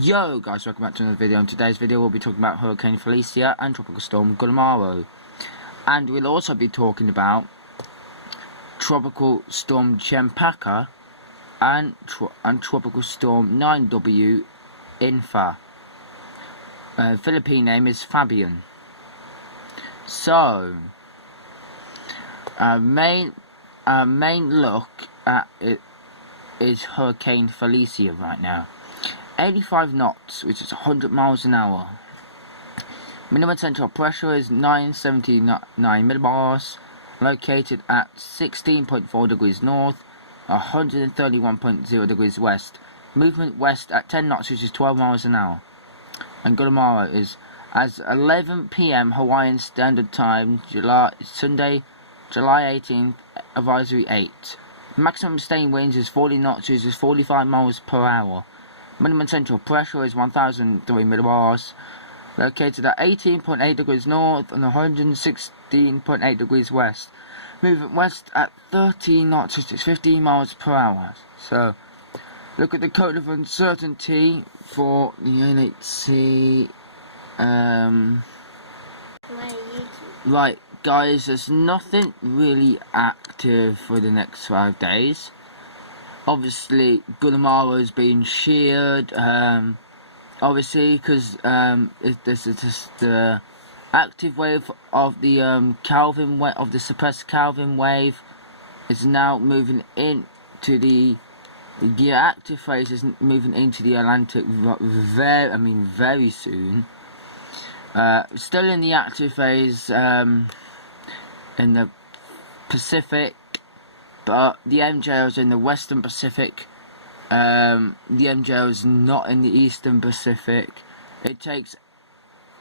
Yo guys, welcome back to another video. In today's video we'll be talking about Hurricane Felicia and Tropical Storm Guillermo. And we'll also be talking about Tropical Storm Chimpaka and Tropical Storm 9W Infa. Philippine name is Fabian. So, our main look at it is Hurricane Felicia right now. 85 knots, which is 100 miles an hour. Minimum central pressure is 979 millibars, located at 16.4 degrees north, 131.0 degrees west. Movement west at 10 knots, which is 12 miles an hour. And Guillermo is as 11 p.m. Hawaiian Standard Time, Sunday, July 18th, advisory 8. Maximum sustained winds is 40 knots, which is 45 miles per hour. Minimum central pressure is 1003 millibars, located at 18.8 degrees north and 116.8 degrees west. Movement west at 13 knots, which is 15 miles per hour. So, look at the code of uncertainty for the NHC. Right, guys, there's nothing really active for the next 5 days. Obviously, Guillermo has been sheared, obviously, because this is just the active wave of the the suppressed Calvin wave is now moving into the active phase is moving into the Atlantic very soon. Still in the active phase in the Pacific. But the MJO is in the Western Pacific. The MJO is not in the Eastern Pacific. It takes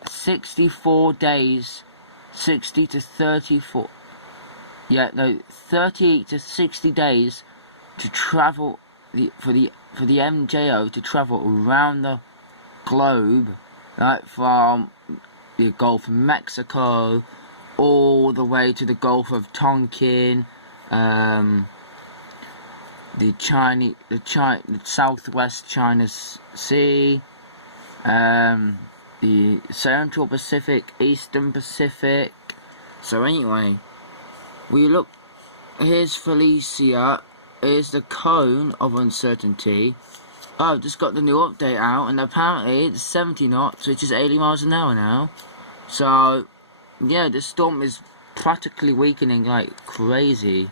64 days, 30 to 60 days to travel for the MJO to travel around the globe, right, from the Gulf of Mexico all the way to the Gulf of Tonkin. The Southwest China Sea, the Central Pacific, Eastern Pacific. So anyway, we look. Here's Felicia. Here's the cone of uncertainty. Oh, I've just got the new update out, and apparently it's 70 knots, which is 80 miles an hour now. So yeah, the storm is practically weakening like crazy.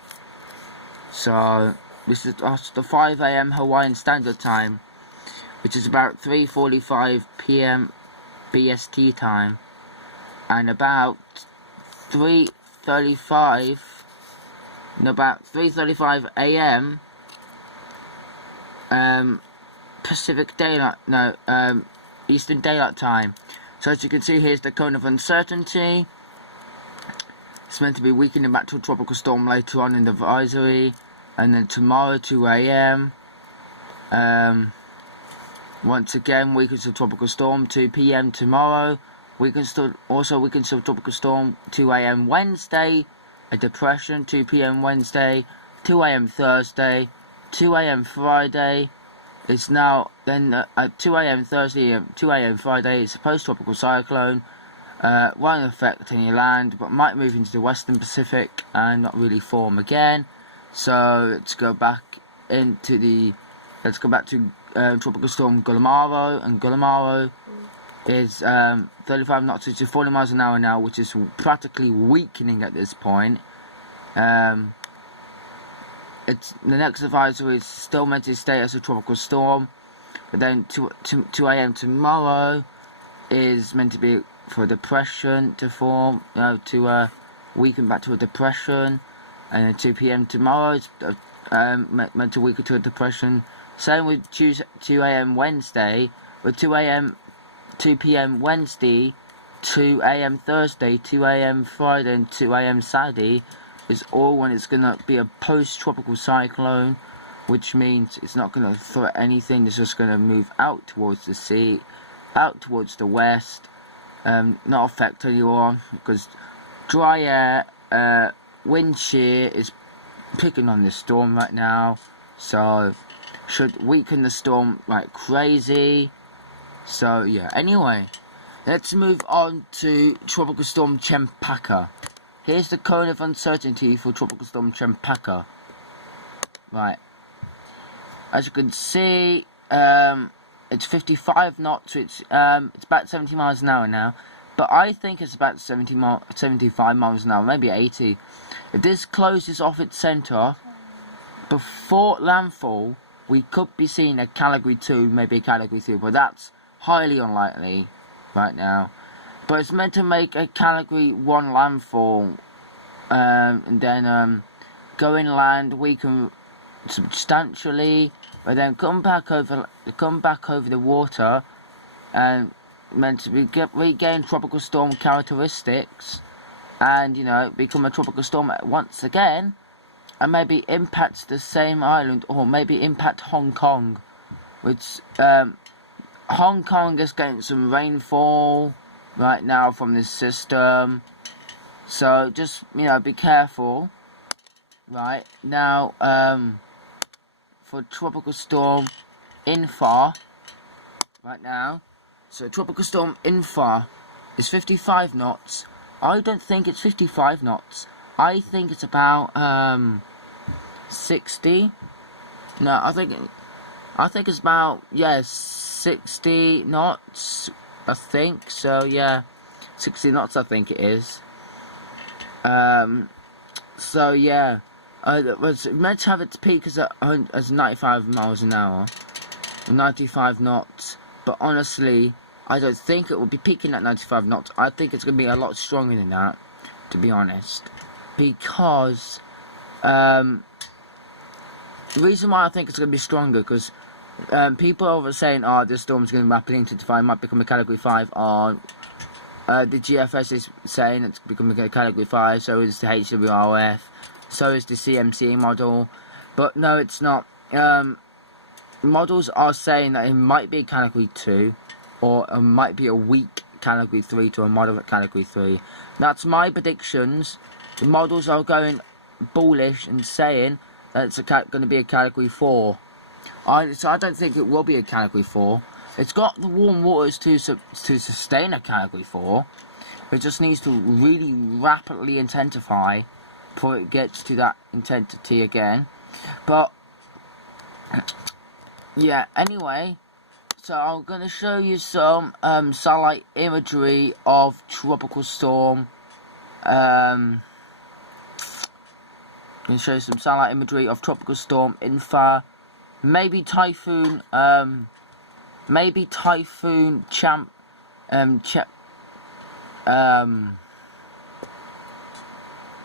So this is the 5 a.m. Hawaiian Standard Time, which is about 3:45 p.m. BST time, and about 3:35 a.m. Pacific Daylight, Eastern Daylight Time. So as you can see, here's the cone of uncertainty. It's meant to be weakening back to a tropical storm later on in the advisory, and then tomorrow 2 a.m. Once again weakens to tropical storm 2 p.m. tomorrow. Weakens to tropical storm 2 a.m. Wednesday. A depression 2 p.m. Wednesday, 2 a.m. Thursday, 2 a.m. Friday. It's now then at 2 a.m. Thursday, 2 a.m. Friday. It's a post-tropical cyclone. Won't affect any land, but might move into the Western Pacific and not really form again. So let's go back to Tropical Storm Guillermo, and Guillermo is 35 knots, which is 40 miles an hour now, which is practically weakening at this point. It's the next advisory is still meant to stay as a tropical storm, but then 2 a.m. tomorrow is meant to be for a depression to form, to weaken back to a depression, and then 2 p.m. tomorrow is meant to weaken to a depression. Same with 2 a.m. Wednesday, with 2 p.m. Wednesday, 2 a.m. Thursday, 2 a.m. Friday, and 2 a.m. Saturday is all when it's going to be a post-tropical cyclone, which means it's not going to threat anything. It's just going to move out towards the sea, out towards the west. Not affect anyone, because dry air, wind shear is picking on this storm right now, so should weaken the storm like crazy. So yeah, anyway, let's move on to Tropical Storm Chimpaka. Here's the cone of uncertainty for Tropical Storm Chimpaka. Right, as you can see, it's 55 knots, it's about 70 miles an hour now. But I think it's about 75 miles an hour, maybe 80. If this closes off its centre, before landfall, we could be seeing a Category 2, maybe a Category 3, but that's highly unlikely right now. But it's meant to make a Category 1 landfall, and then go inland, weaken substantially, but then come back over the water, and meant to regain tropical storm characteristics, and become a tropical storm once again, and maybe impact the same island, or maybe impact Hong Kong, which Hong Kong is getting some rainfall right now from this system, so just be careful. Right now, for tropical storm infa right now. So Tropical Storm Infa is 55 knots. I don't think it's 55 knots. I think it's about 60. No, I think it's about 60 knots. I think so. Yeah, 60 knots. I think it is. So yeah, it was meant to have its peak as 95 miles an hour, 95 knots. But honestly, I don't think it will be peaking at 95 knots. I think it's going to be a lot stronger than that, to be honest. Because, the reason why I think it's going to be stronger, because people are saying, oh, this storm's going to rapidly intensify, might become a Category 5 on... the GFS is saying it's becoming a Category 5, so is the HWRF, so is the CMC model. But no, it's not. Models are saying that it might be a Category 2, or it might be a weak Category 3 to a moderate Category 3. That's my predictions. The models are going bullish and saying that it's going to be a Category 4. So I don't think it will be a Category 4. It's got the warm waters to sustain a Category 4. It just needs to really rapidly intensify before it gets to that intensity again. But yeah, anyway, so I'm going to show you some satellite imagery of Tropical Storm. I'm going to show you some satellite imagery of Tropical Storm Infa. Maybe Typhoon,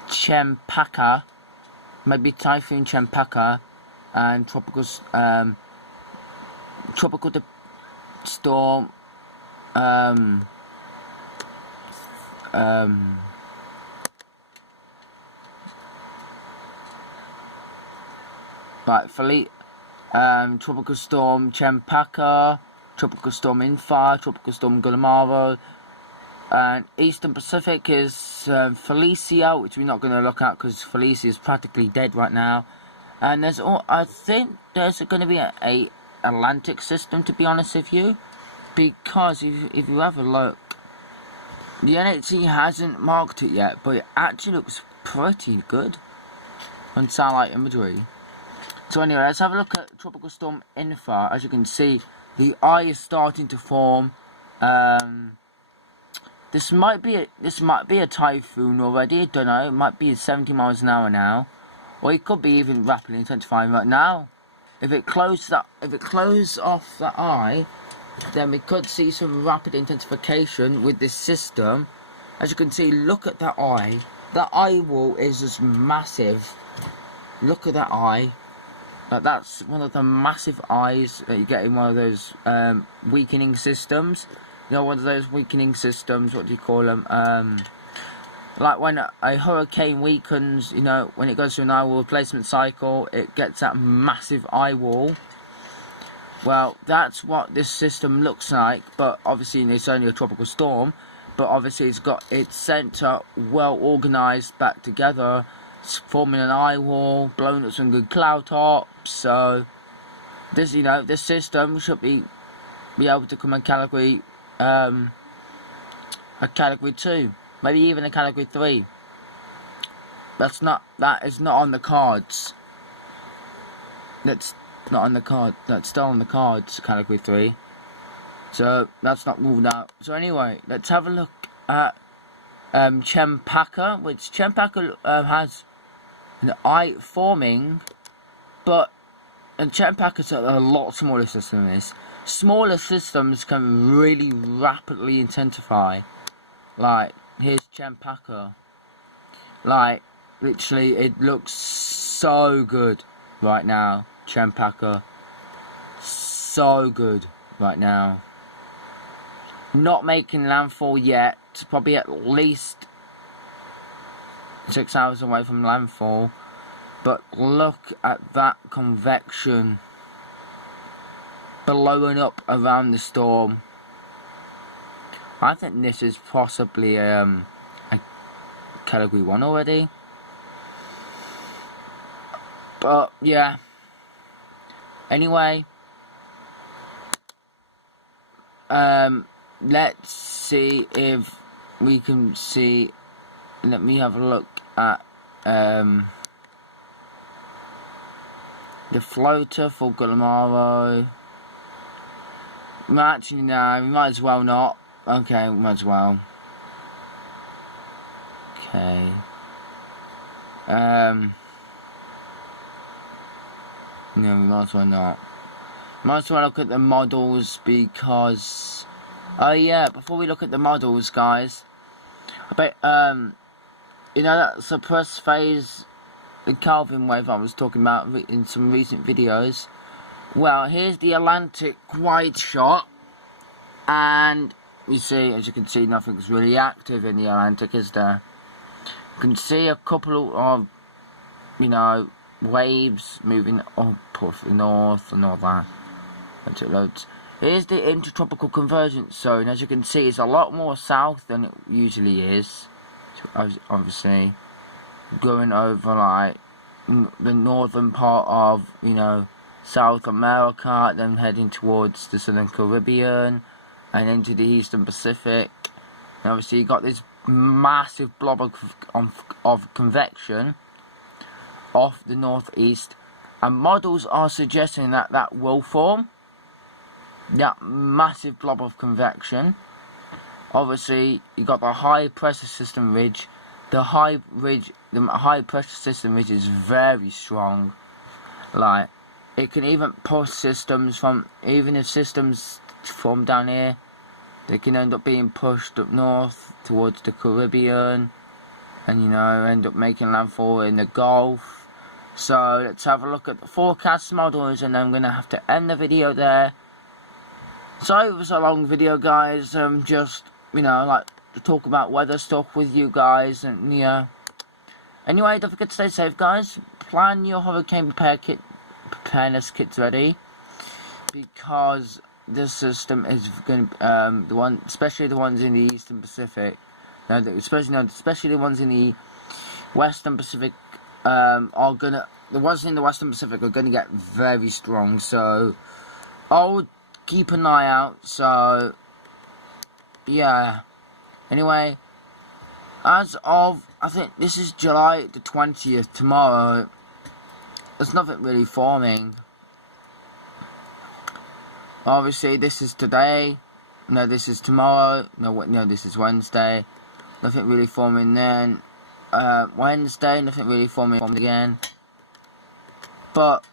Chempaka. Maybe Typhoon Chimpaka and Tropical Storm right, Tropical Storm Chimpaka, Tropical Storm Infa, Tropical Storm Guillermo, and Eastern Pacific is Felicia, which we're not going to look at because Felicia is practically dead right now. And I think there's going to be a Atlantic system, to be honest with you, because if you have a look, the NHC hasn't marked it yet, but it actually looks pretty good on satellite imagery. So anyway, let's have a look at Tropical Storm Infa. As you can see, the eye is starting to form. This might be a typhoon already. I don't know. It might be 70 miles an hour now, or it could be even rapidly intensifying right now. If it closes off that eye, then we could see some rapid intensification with this system. As you can see, look at that eye. That eye wall is just massive. Look at that eye. That's one of the massive eyes that you get in one of those weakening systems. You know, one of those weakening systems, what do you call them? Like when a hurricane weakens, you know, when it goes through an eye wall replacement cycle, it gets that massive eye wall. Well, that's what this system looks like, but obviously it's only a tropical storm. But obviously it's got its centre well organised back together, forming an eye wall, blowing up some good cloud tops. So this, this system should be be able to come a category 2, maybe even a category 3. That is not on the cards. That's not on the card. That's still on the cards, category 3. So that's not ruled out. So anyway, let's have a look at Chimpaka, which Chimpaka has an eye forming, but Chimpaka's a lot smaller system than this. Smaller systems can really rapidly intensify. Like, here's Chimpaka. Like, literally, it looks so good right now. Chimpaka. So good right now. Not making landfall yet. Probably at least 6 hours away from landfall. But look at that convection blowing up around the storm. I think this is possibly a category 1 already. But yeah. Anyway, let's see if we can see. Let me have a look at the floater for Guillermo. Actually, no, we might as well not. Okay, we might as well. Okay. No, we might as well not. Might as well look at the models because. Oh yeah, before we look at the models, guys. I bet you know that suppressed phase, the Kelvin wave I was talking about in some recent videos. Well, here's the Atlantic wide shot, and you see, as you can see, nothing's really active in the Atlantic, is there? You can see a couple of, you know, waves moving up the north and all that. Here's the intertropical convergence zone. As you can see, it's a lot more south than it usually is. Obviously, going over like the northern part of, you know, South America, then heading towards the Southern Caribbean and into the Eastern Pacific. And obviously, you got this massive blob of convection off the northeast, and models are suggesting that that will form. That massive blob of convection. Obviously, you got the high pressure system ridge. The high pressure system ridge is very strong. Like, it can even push systems from, even if systems form down here, they can end up being pushed up north towards the Caribbean, and you know, end up making landfall in the Gulf. So let's have a look at the forecast models, and I'm gonna have to end the video there. Sorry it was a long video, guys. Just, you know, like to talk about weather stuff with you guys, and yeah. Anyway, don't forget to stay safe, guys. Plan your hurricane preparedness kits ready, because this system is going to especially the ones in the Eastern Pacific. Especially the ones in the Western Pacific the ones in the Western Pacific are gonna get very strong. So I'll keep an eye out. So yeah. Anyway, as of, I think this is July the 20th, tomorrow, there's nothing really forming. Obviously, this is today. No, this is tomorrow. No, this is Wednesday. Nothing really forming then. Wednesday, nothing really forming again. But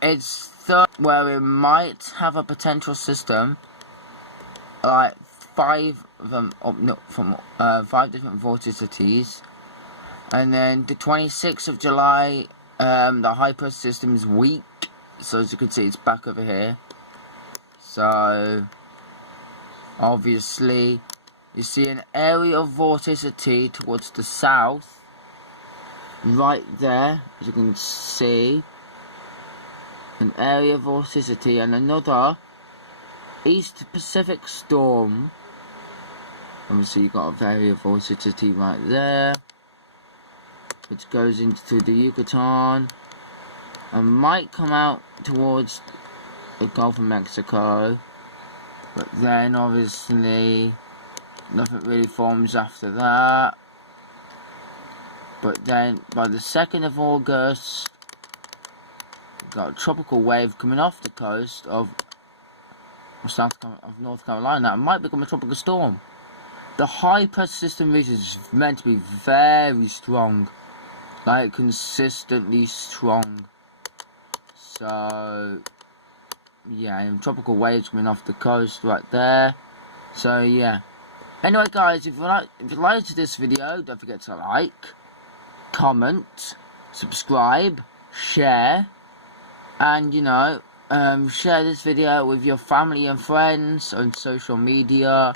it's where we might have a potential system, like 5 of them from 5 different vorticities. And then the 26th of July, the high pressure system is weak. So as you can see, it's back over here. So obviously, you see an area of vorticity towards the south, right there, as you can see, an area of vorticity, and another East Pacific storm. Obviously, you've got a area of vorticity right there, which goes into the Yucatan, and might come out towards the Gulf of Mexico. But then obviously nothing really forms after that. But then by the 2nd of August, we've got a tropical wave coming off the coast of North Carolina. It might become a tropical storm. The high pressure system region is meant to be very strong, like consistently strong. So yeah, and tropical waves coming off the coast right there. So yeah. Anyway, guys, if you liked this video, don't forget to like, comment, subscribe, share, and share this video with your family and friends on social media,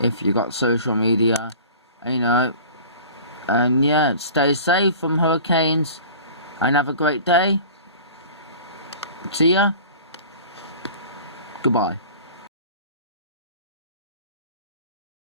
if you got social media, and yeah, stay safe from hurricanes, and have a great day. See ya. Goodbye.